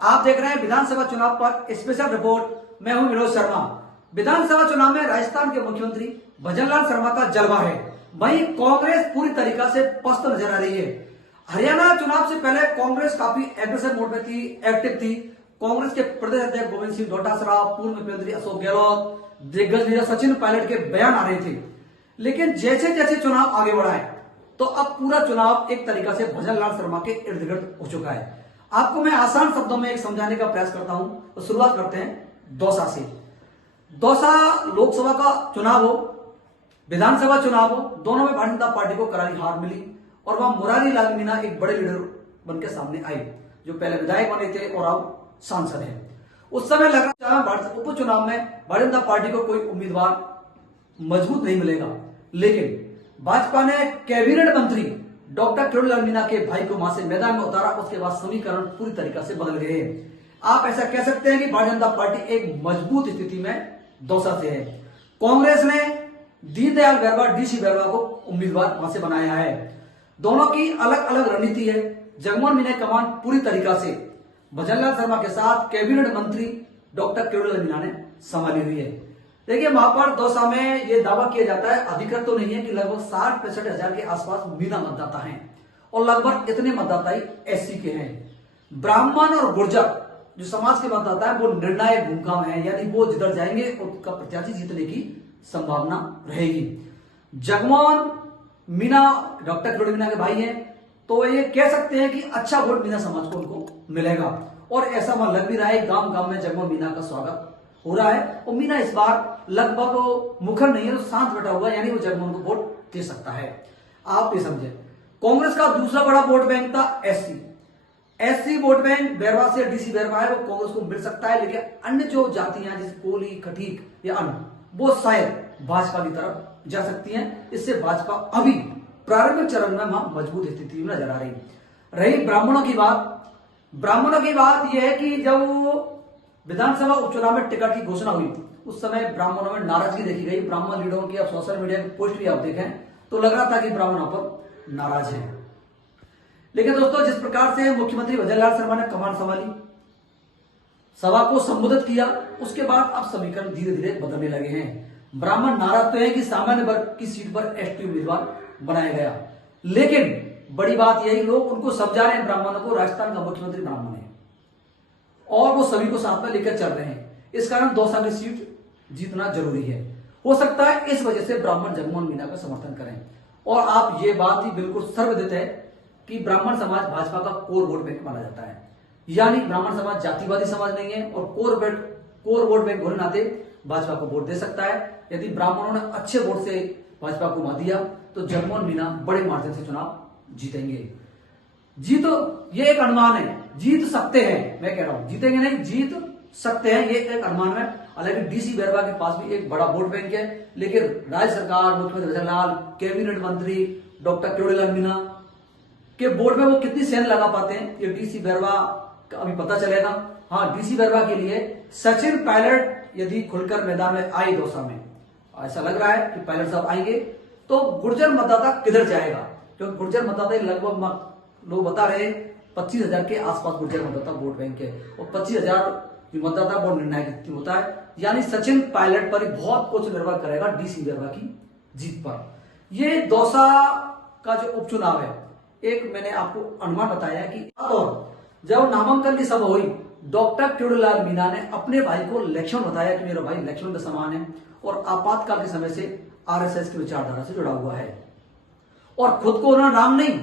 आप देख रहे हैं विधानसभा चुनाव पर स्पेशल रिपोर्ट। मैं हूं विनोद शर्मा। विधानसभा चुनाव में राजस्थान के मुख्यमंत्री भजनलाल शर्मा का जलवा है। वहीं कांग्रेस पूरी तरीका से पस्त नजर आ रही है। हरियाणा चुनाव से पहले कांग्रेस काफी एग्रेसिव मोड में थी, एक्टिव थी। कांग्रेस के प्रदेश अध्यक्ष गोविंद सिंह डोटासरा, पूर्व मुख्यमंत्री अशोक गहलोत, दिग्गज लीडर सचिन पायलट के बयान आ रहे थे। लेकिन जैसे जैसे चुनाव आगे बढ़ा है तो अब पूरा चुनाव एक तरीका से भजनलाल शर्मा के इर्द गिर्द हो चुका है। आपको मैं आसान शब्दों में एक समझाने का प्रयास करता हूं। तो शुरुआत करते हैं दौसा से। दौसा लोकसभा का चुनाव हो, विधानसभा चुनाव हो, दोनों में भारतीय जनता पार्टी को करारी हार मिली और वहां मुरारी लाल मीणा एक बड़े लीडर बनकर सामने आए, जो पहले विधायक बने थे और अब सांसद हैं। उस समय लगा उपचुनाव में भारतीय जनता पार्टी को कोई उम्मीदवार मजबूत नहीं मिलेगा, लेकिन भाजपा ने कैबिनेट मंत्री डॉक्टर किरोड़ीलाल मीणा के भाई को वहां से मैदान में उतारा। उसके बाद समीकरण पूरी तरीके से बदल गए। आप ऐसा कह सकते हैं कि भारतीय जनता पार्टी एक मजबूत स्थिति में दौसा से है। कांग्रेस ने दीनदयाल बैरवा, डीसी बैरवा को उम्मीदवार वहां से बनाया है। दोनों की अलग अलग रणनीति है। जगमोहन मीणा कमान पूरी तरीका से भजनलाल शर्मा के साथ कैबिनेट मंत्री डॉक्टर किरोड़ीलाल मीणा ने संभाली हुई है। देखिए, वहां पर दौसा में यह दावा किया जाता है, अधिकृत तो नहीं है, कि लगभग 60-65 हजार के आसपास मीणा मतदाता हैं और लगभग इतने मतदाता एससी के हैं। ब्राह्मण और गुर्जर जो समाज के मतदाता है वो निर्णायक भूमिका में है, यानी वो जिधर जाएंगे उनका प्रत्याशी जीतने की संभावना रहेगी। जगमोहन मीणा डॉक्टर किरोड़ी मीणा के भाई हैं, तो ये कह सकते हैं कि अच्छा वोट मीणा समाज को उनको मिलेगा और ऐसा वहां लग भी रहा है। गांव गांव में जगमोहन मीणा का स्वागत हो रहा है और मीणा इस बार लगभग मुखर नहीं है, तो शांत बैठा हुआ, यानी वो जगमोहन को वोट दे सकता है। आप ये समझे। कांग्रेस का दूसरा बड़ा वोट बैंक था एससी वोट बैंक। बैरवा से डीसी बैरवा है, वो कांग्रेस को मिल सकता है, लेकिन अन्य जो जातियां जैसे कोली, खटीक या अन्य, वो शायद भाजपा की तरफ जा सकती हैं। इससे भाजपा अभी प्रारंभिक चरण में वहां मजबूत स्थिति में नजर आ रही। ब्राह्मणों की बात यह है कि जब विधानसभा उपचुनाव में टिकट की घोषणा हुई उस समय ब्राह्मणों में नाराजगी देखी गई। ब्राह्मण लीडरों की, अब सोशल मीडिया की पोस्ट भी आप देखें तो लग रहा था कि ब्राह्मण पर नाराज हैं। लेकिन दोस्तों, जिस प्रकार से मुख्यमंत्री भजनलाल शर्मा ने कमान संभाली, सभा को संबोधित किया, उसके बाद अब समीकरण धीरे धीरे बदलने लगे हैं। ब्राह्मण नाराज तो है कि सामान्य वर्ग की सीट पर एसटी उम्मीदवार बनाया गया, लेकिन बड़ी बात यही, लोग उनको समझा रहे हैं, ब्राह्मणों को राजस्थान का मुख्यमंत्री ब्राह्मण है और वो सभी को साथ में लेकर चल रहे हैं। इस कारण दौसा की सीट जीतना जरूरी है। हो सकता है इस वजह से ब्राह्मण जगमोहन मीणा का समर्थन करें। और आप ये बात ही बिल्कुल सर्वविदित है कि ब्राह्मण समाज भाजपा का कोर वोट बैंक माना जाता है, यानी ब्राह्मण समाज जातिवादी समाज नहीं है और कोर वोट बैंक होने नाते भाजपा को वोट दे सकता है। यदि ब्राह्मणों ने अच्छे वोट से भाजपा को मा दिया तो जगमोहन मीणा बड़े मार्जिन से चुनाव जीतेंगे। ये एक अनुमान है, जीत सकते हैं, मैं कह रहा हूं जीतेंगे नहीं, जीत सकते हैं, ये एक अनुमान है। हालांकि डीसी बैरवा के पास भी एक बड़ा वोट बैंक है, लेकिन राज्य सरकार, मुख्यमंत्री भजनलाल, कैबिनेट मंत्री डॉक्टर किरोड़ीलाल मीणा के वोट में वो कितनी सेंध लगा पाते हैं, ये डीसी बैरवा का अभी पता चलेगा। हाँ, डीसी बैरवा के लिए सचिन पायलट यदि खुलकर मैदान में आए दौसा में, ऐसा लग रहा है कि पायलट साहब आएंगे, तो गुर्जर मतदाता किधर जाएगा, क्योंकि गुर्जर मतदाता लगभग लोग बता रहे 25 हजार के आसपास गुर्जर मतदाता वोट बैंक है और 25 हजार मतदाता वोट निर्णायक होता है, यानी सचिन पायलट पर बहुत कुछ निर्भर करेगा डीसी बैरवा की जीत पर। ये दौसा का जो उपचुनाव है, एक मैंने आपको अनुमान बताया कि और जब नामांकन की सभा हुई, डॉक्टर किरोड़ीलाल मीणा ने अपने भाई को लक्ष्मण बताया कि मेरा भाई लक्ष्मण के समान है और आपातकाल के समय से आरएसएस की विचारधारा से जुड़ा हुआ है, और खुद को उन्होंने राम नहीं,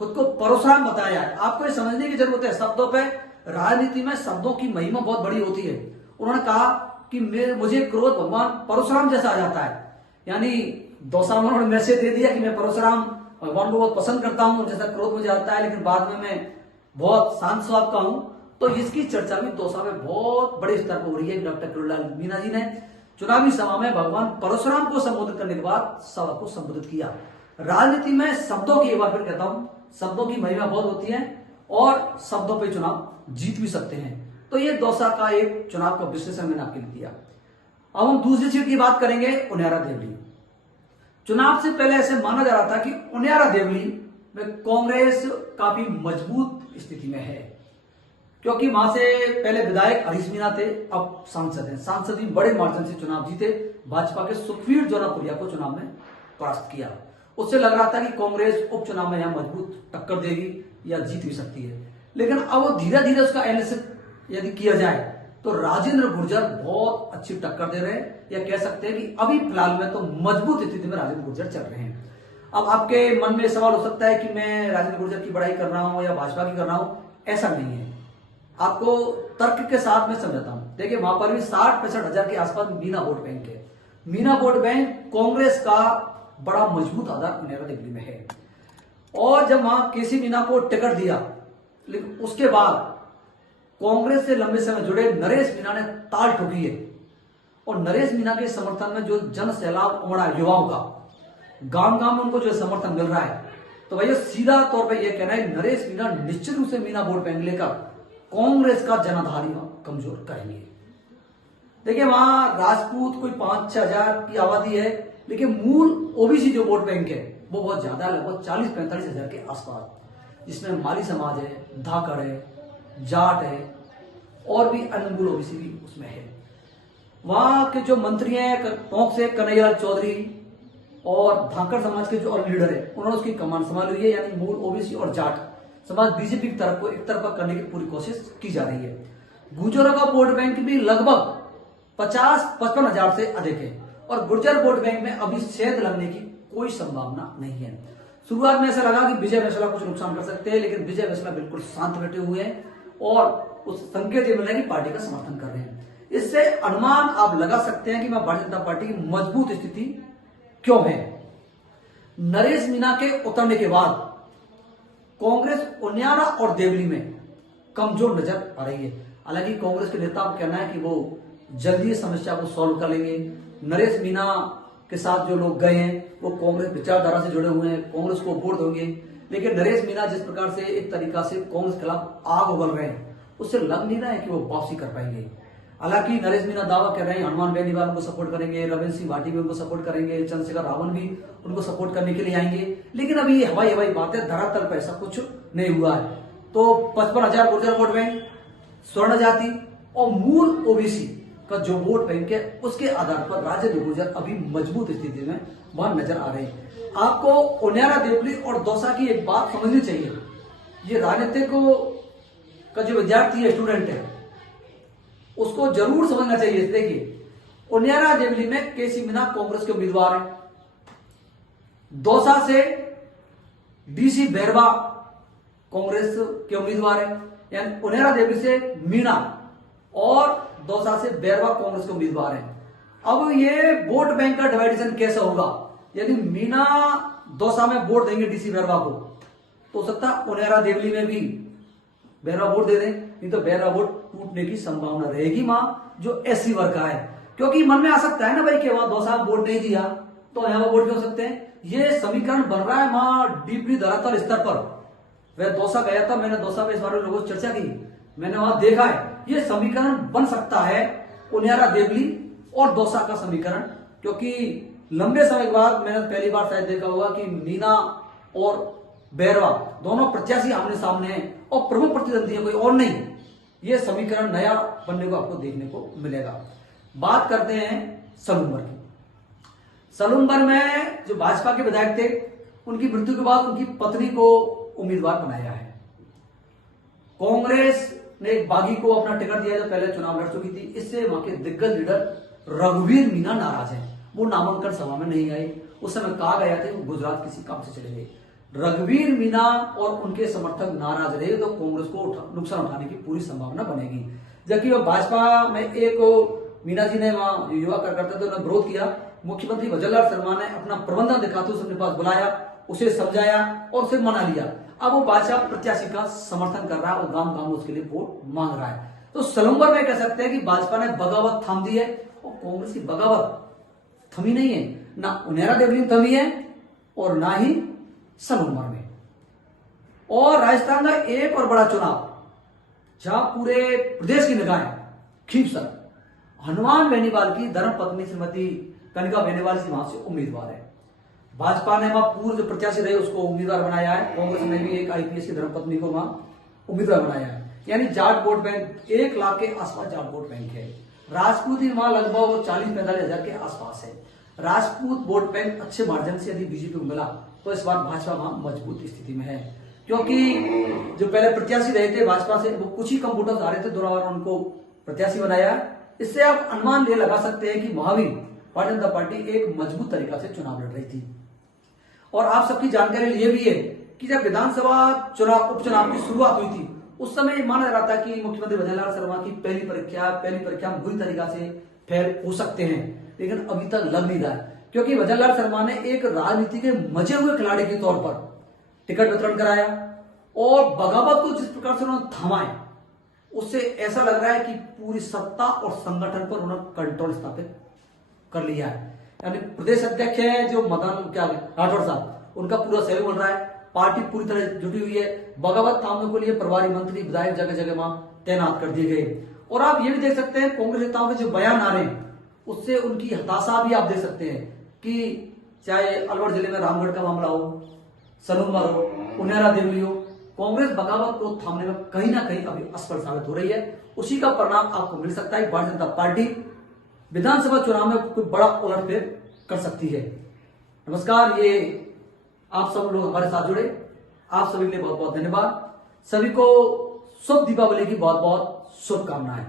खुद को परशुराम बताया है। आपको ये समझने की जरूरत है, शब्दों पे राजनीति में शब्दों की महिमा बहुत बड़ी होती है। उन्होंने कहा कि मुझे क्रोध भगवान परशुराम जैसा आ जाता है, यानी दौसा में उन्होंने मैसेज दे दिया कि मैं परशुराम भगवान को बहुत पसंद करता हूं, जैसा क्रोध मुझे आता है, लेकिन बाद में मैं बहुत शांत स्वभाव का हूं। तो इसकी चर्चा भी दौसा में बहुत बड़े स्तर पर हो रही है। डॉक्टर किरोड़ीलाल मीणा जी ने चुनावी सभा में भगवान परशुराम को संबोधित करने के बाद सभा को संबोधित किया। राजनीति में शब्दों की, एक बार फिर कहता हूं, शब्दों की महिमा बहुत होती है और शब्दों पे चुनाव जीत भी सकते हैं। तो ये दौसा का एक चुनाव का विश्लेषण मैंने आपके लिए दिया। अब हम दूसरी सीट की बात करेंगे, उनियारा देवली। चुनाव से पहले ऐसे माना जा रहा था कि उनियारा देवली में कांग्रेस काफी मजबूत स्थिति में है, क्योंकि वहां से पहले विधायक हरीश मीणा थे, अब सांसद हैं। सांसद भी बड़े मार्जिन से चुनाव जीते, भाजपा के सुखवीर जोरापुरिया को चुनाव में परास्त किया। उससे लग रहा था कि कांग्रेस उपचुनाव में यहाँ मजबूत टक्कर देगी या जीत भी सकती है। लेकिन अब धीरे धीरे उसका एनालिसिस यदि किया जाए तो राजेंद्र गुर्जर बहुत अच्छी टक्कर दे रहे हैं, या कह सकते हैं कि अभी फिलहाल में तो मजबूत स्थिति में राजेंद्र गुर्जर चल रहे हैं। अब आपके मन में सवाल हो सकता है कि मैं राजेंद्र गुर्जर की बड़ाई कर रहा हूं या भाजपा की कर रहा हूं। ऐसा नहीं है, आपको तर्क के साथ में समझाता हूं। देखिए वहां पर भी 60-65 हजार के आसपास मीना वोट बैंक है। मीना वोट बैंक कांग्रेस का बड़ा मजबूत आधार उनेरा दिल्ली में है। और जब वहां केसी मीना को टिकट दिया, लेकिन उसके बाद कांग्रेस से लंबे समय जुड़े नरेश मीणा ने ताल ठोकी है। और नरेश मीणा के समर्थन में जो जन सैलाब उमड़ा युवाओं का, गांव गांव में उनको जो समर्थन मिल रहा है, तो भैया सीधा तौर पर यह कहना है नरेश मीणा निश्चित रूप से मीना वोट बैंक लेकर कांग्रेस का जनाधार कमजोर करेंगे। देखिए वहां राजपूत कोई 5-6 हजार की आबादी है, लेकिन मूल ओबीसी जो वोट बैंक है वो बहुत ज्यादा, लगभग 40-45 हजार के आसपास, जिसमें माली समाज है, धाकड़ है, जाट है और भी अन्य मूल ओबीसी भी उसमें है। वहां के जो मंत्री हैं टोंक से कन्हैयालाल चौधरी और धाकड़ समाज के जो और लीडर है, उन्होंने उसकी कमान संभाली हुई है। यानी मूल ओबीसी और जाट समाज बीजेपी की तरफ को एक तरफा करने की पूरी कोशिश की जा रही है। गुर्जरों का वोट बैंक भी लगभग 50-55 हजार से अधिक है। और गुर्जर वोट बैंक में अभी सेंध लगने की कोई संभावना नहीं है। शुरुआत में ऐसा लगा कि विजय वैसला कुछ नुकसान कर सकते हैं, लेकिन विजय वैसला बिल्कुल शांत बैठे हुए हैं और उस संकेत ये मिल रहा है कि पार्टी का समर्थन कर रहे हैं। इससे अनुमान आप लगा सकते हैं कि मैं भारतीय जनता पार्टी की मजबूत स्थिति क्यों है। नरेश मीणा के उतरने के बाद कांग्रेस उनियारा और देवली में कमजोर नजर आ रही है। हालांकि कांग्रेस के नेता का कहना है कि वो जल्दी इस समस्या को सॉल्व कर लेंगे। नरेश मीणा के साथ जो लोग गए हैं वो कांग्रेस विचारधारा से जुड़े हुए हैं, कांग्रेस को वोट देंगे। लेकिन नरेश मीणा जिस प्रकार से एक तरीका से कांग्रेस के खिलाफ आग उगल रहे हैं, उससे लग नहीं रहा है कि वो वापसी कर पाएंगे। हालांकि नरेश मीणा दावा कर रहे हैं हनुमान बेनीवाल उनको सपोर्ट करेंगे, रविंद्र सिंह भाटी भी उनको सपोर्ट करेंगे, चंद्रशेखर रावण भी उनको सपोर्ट करने के लिए आएंगे। लेकिन अभी ये हवाई बातें, धरातल पर ऐसा कुछ नहीं हुआ है। तो 55 हजार गुर्जर वोट बैंक, स्वर्ण जाति और मूल ओबीसी का जो वोट बैंक है, उसके आधार पर राजेंद्र गुर्जर अभी मजबूत स्थिति में वहां नजर आ रहे हैं। आपको उनियारा देवली और दौसा की एक बात समझनी चाहिए। ये राजनीतिक का जो विद्यार्थी है, स्टूडेंट है, उसको जरूर समझना चाहिए। देखिए उनियारा देवली में केसी मीणा कांग्रेस के उम्मीदवार हैं। दौसा से डीसी बैरवा कांग्रेस के उम्मीदवार हैं। यानी उनियारा देवली से मीणा और दौसा से बैरवा कांग्रेस के उम्मीदवार हैं। अब ये वोट बैंक का डिवाइडेशन कैसे होगा? यदि मीणा दौसा में वोट देंगे डीसी बैरवा को, तो हो सकता है उनियारा देवली में भी बैरवा वोट दे दें, नहीं तो बैरवा वोट टूटने की संभावना रहेगी वहां जो एससी वर्ग का है। क्योंकि मन में आ सकता है ना भाई कि वहां दौसा में वोट नहीं दिया तो यहां वोट भी हो सकते हैं। ये समीकरण बन रहा है वहां डीपली धरातल स्तर पर। वह दौसा गया था, मैंने दौसा में इस बारे में लोगों से चर्चा की, मैंने वहां देखा है ये समीकरण बन सकता है उनियारा देवली और दौसा का समीकरण। क्योंकि लंबे समय के बाद मैंने पहली बार शायद देखा होगा कि मीणा और बैरवा दोनों प्रत्याशी आमने सामने हैं और प्रमुख प्रतिद्वंदी है, कोई और नहीं। यह समीकरण नया बनने को आपको देखने को मिलेगा। बात करते हैं सलूम्बर की। सलूम्बर में जो भाजपा के विधायक थे, उनकी मृत्यु के बाद उनकी पत्नी को उम्मीदवार बनाया है। कांग्रेस ने एक बागी को अपना टिकट दिया जो पहले चुनाव लड़ चुकी थी। इससे वहां के दिग्गज लीडर रघुवीर मीणा नाराज हैं। वो नामांकन सभा में नहीं आए। उस समय कहा गया था वो गुजरात किसी काम से चले गए। रघुवीर मीणा और उनके समर्थक नाराज रहे तो कांग्रेस को नुकसान उठाने की पूरी संभावना बनेगी। जबकि वो भाजपा में एक मीणा जी ने वहां युवा कार्यकर्ता थे, उन्होंने विरोध किया। मुख्यमंत्री भजनलाल शर्मा ने अपना प्रबंधन दिखाते हुए अपने पास बुलाया, उसे समझाया और उसे मना लिया। अब वो भाजपा प्रत्याशी का समर्थन कर रहा है और गांव गांव उसके लिए वोट मांग रहा है। तो सलूम्बर में कह सकते हैं कि भाजपा ने बगावत थाम दी है और कांग्रेस की बगावत थमी नहीं है। ना उनियारा देवली में थमी है और ना ही सलूम्बर में। और राजस्थान का एक और बड़ा चुनाव जहां पूरे प्रदेश की निगाहें खींच हनुमान बेनीवाल की धर्मपत्नी श्रीमती कनिका बेनीवाल जी वहां से उम्मीदवार है। भाजपा ने वहां पूर्व जो प्रत्याशी रहे उसको उम्मीदवार बनाया है। कांग्रेस ने भी एक आईपीएस की धर्मपत्नी को वहां उम्मीदवार बनाया है। यानी जाट वोट बैंक 1 लाख के आसपास जाट वोट बैंक है। राजपूत ही वहां लगभग 40-45 हजार के आसपास है। राजपूत वोट बैंक अच्छे मार्जिन से यदि बीजेपी को मिला तो इस बार भाजपा वहां मजबूत स्थिति में है, क्योंकि जो पहले प्रत्याशी रहे थे भाजपा से वो कुछ ही कम वोटर्स आ रहे थे, दोबारा उनको प्रत्याशी बनाया। इससे आप अनुमान ले लगा सकते हैं कि महावीर भारतीय जनता पार्टी एक मजबूत तरीका से चुनाव लड़ रही थी। और आप सबकी जानकारी लिए भी है कि जब विधानसभा चुनाव उपचुनाव की शुरुआत हुई थी उस समय माना जा रहा था कि मुख्यमंत्री भजनलाल शर्मा की पहली परीक्षा बुरी तरीका से फेल हो सकते हैं, लेकिन अभी तक लग नहीं रहा है, क्योंकि भजनलाल शर्मा ने एक राजनीति के मजे हुए खिलाड़ी के तौर पर टिकट वितरण कराया और बगावत को जिस प्रकार से उन्होंने थामा है उससे ऐसा लग रहा है कि पूरी सत्ता और संगठन पर उन्होंने कंट्रोल स्थापित कर लिया है। यानी प्रदेश अध्यक्ष है जो मदन राठौड़ साहब, उनका पूरा सहयोग मिल रहा है, पार्टी पूरी तरह जुटी हुई है। बगावत थामने के लिए प्रभारी मंत्री विधायक जगह जगह वहां तैनात कर दिए गए। और आप ये भी देख सकते हैं कांग्रेस नेताओं के जो बयान आ रहे हैं उससे उनकी हताशा भी आप देख सकते हैं कि चाहे अलवर जिले में रामगढ़ का मामला हो, सनूमर हो, उन्हेरा देवली हो, कांग्रेस बगावत को थामने में कहीं ना कहीं अभी असफल साबित हो रही है। उसी का परिणाम आपको मिल सकता है। भारतीय जनता पार्टी विधानसभा चुनाव में कोई बड़ा उलटफेर कर सकती है। नमस्कार, ये आप सब लोग हमारे साथ जुड़े, आप सभी के लिए बहुत बहुत धन्यवाद। सभी को शुभ दीपावली की बहुत बहुत शुभकामनाएं।